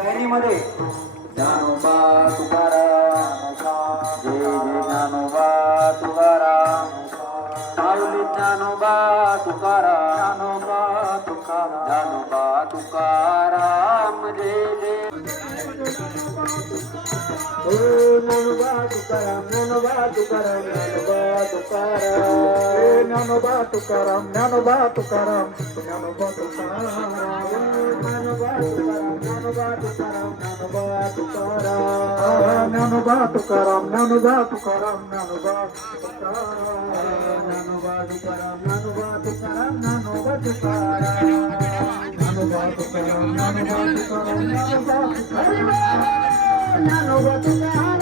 लाईनीमध्ये ज्ञानोबा तुकाराम जय जय ज्ञानोबा तुकाराम माऊली ज्ञानोबा तुकाराम ज्ञानोबा तुकाराम ज्ञानोबा तुकाराम जय जय ज्ञानोबा तुकाराम ज्ञानोबा तुकाराम ज्ञानोबा तुकाराम ज्ञानोबा तुकाराम ज्ञानोबा तुकाराम ज्ञानोबा तुकाराम ज्ञानोबा तुकाराम ज्ञानोबा तुकाराम ज्ञानोबा तुकाराम ज्ञानोबा तुकाराम ज्ञानोबा तुकाराम ज्ञानोबा तुकाराम ज्ञानोबा तुकाराम ज्ञानोबा तुकाराम ज्ञानोबा तुकाराम ज्ञानोबा तुकाराम ज्ञानोबा तुकाराम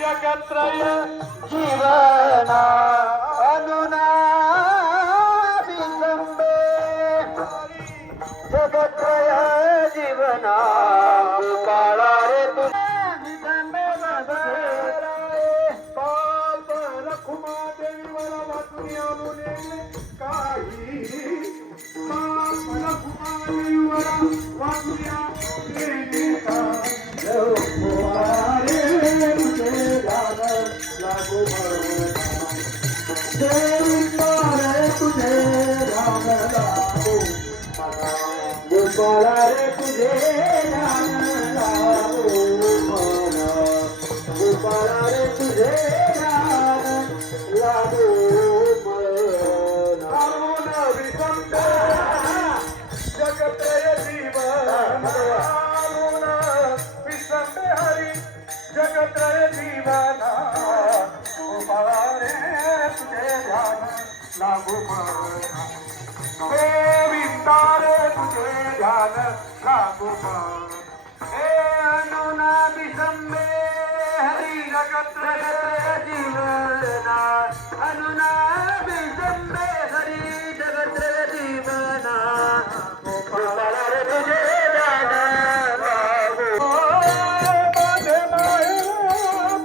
जगत्रय जीवना अनुना विलंबे जगत्रय जीवना काळा रे तुझे पाप रखुमा देवीवर वाचून आणून काही पाप रखुमा देवीवर वाचून गोपाळा रे तुझे ज्ञान लागो मला गोपाळा रे तुझे ज्ञान लागो मला विसंत जगत्रय जीवन विसंत हरी जगत्रय जीवना गोपाळा रे तुझे ध्यान लागो मला जगत्रय जीवना अनुना विजंबे हरी जगत्रय जीवना गोपाळ रे तुझे दाना बाबू माझे माहेर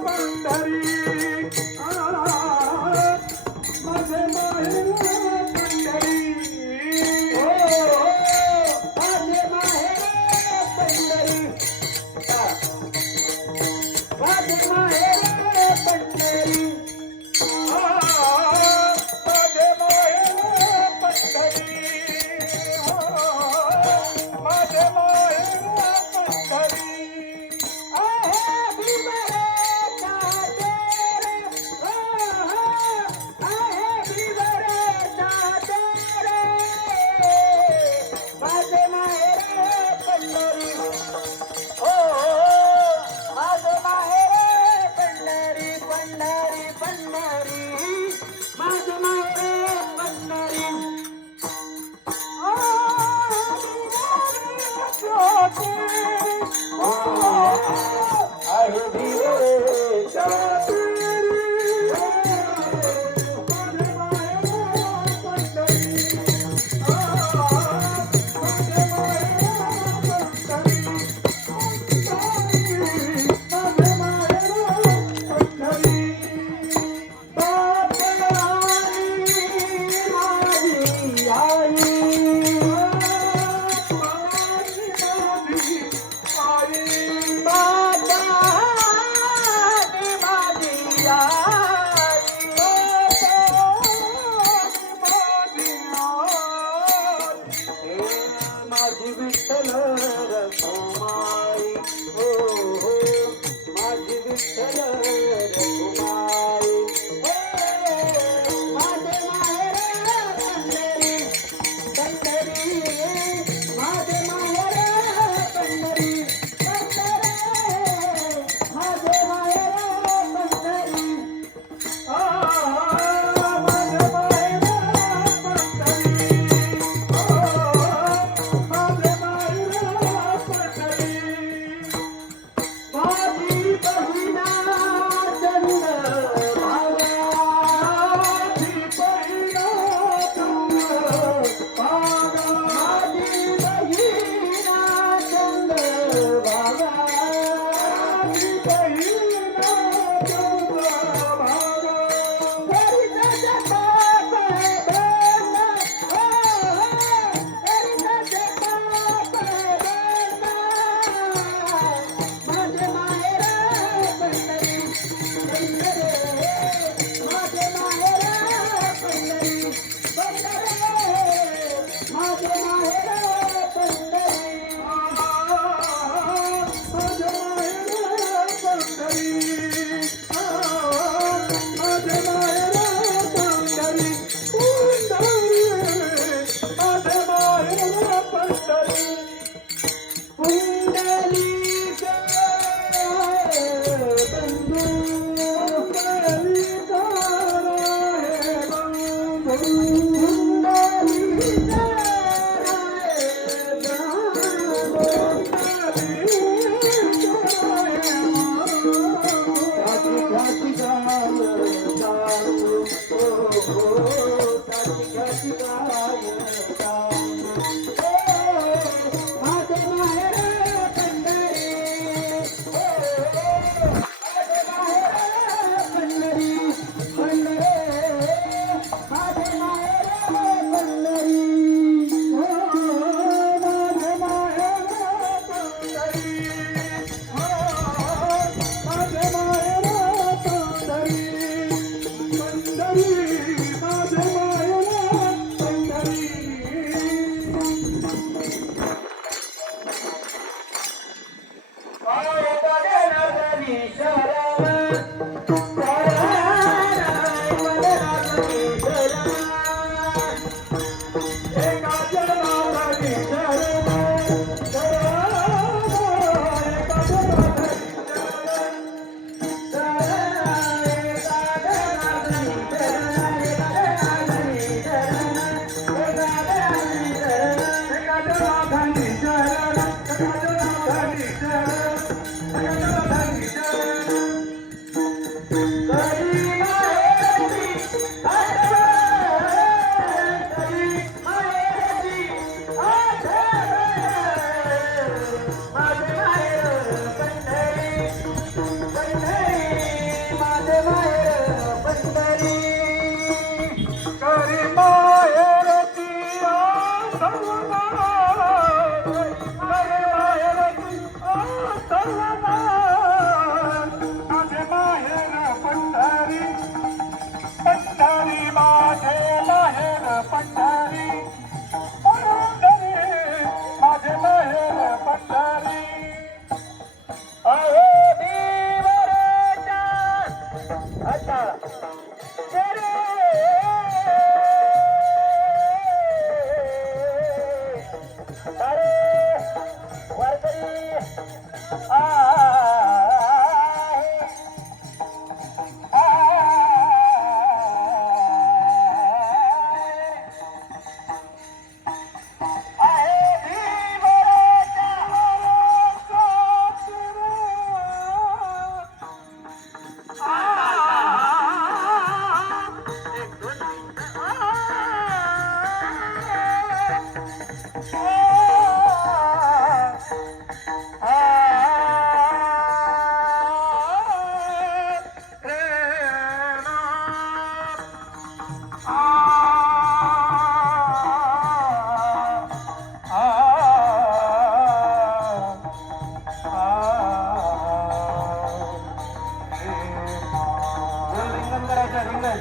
पंढरी माझे माहेर पंढरी माझे माहेर पंढरी माझे माहेर पंढरी माझे माहेर पंढरी माझे माहेर पंढरी आहे बिबरेचा तेरे आहे बिबरेचा तेरे माझे माहेर पंढरी माझे माहेर पंढरी पंढरी पंढरी माझे माहेर पंढरी आहे बिबरेचा माझी विठ्ठल रखुमाई हो हो माझी विठ्ठल रखुमाई माझे माहेर पंढरी पंढरी माझे माहेर पंढरी पंढरी माझे माहेर पंढरी माझे माहेर माझे माहेर पंढरी करी माहेरची सर्वनाम करी माहेरची सर्वनाम माझे माहेर पंढरी पंढरी माझे माहेर पंढरी पंढरी माझे माहेर पंढरी अहो देवराच्या आता रिंगण करायचं रिंगण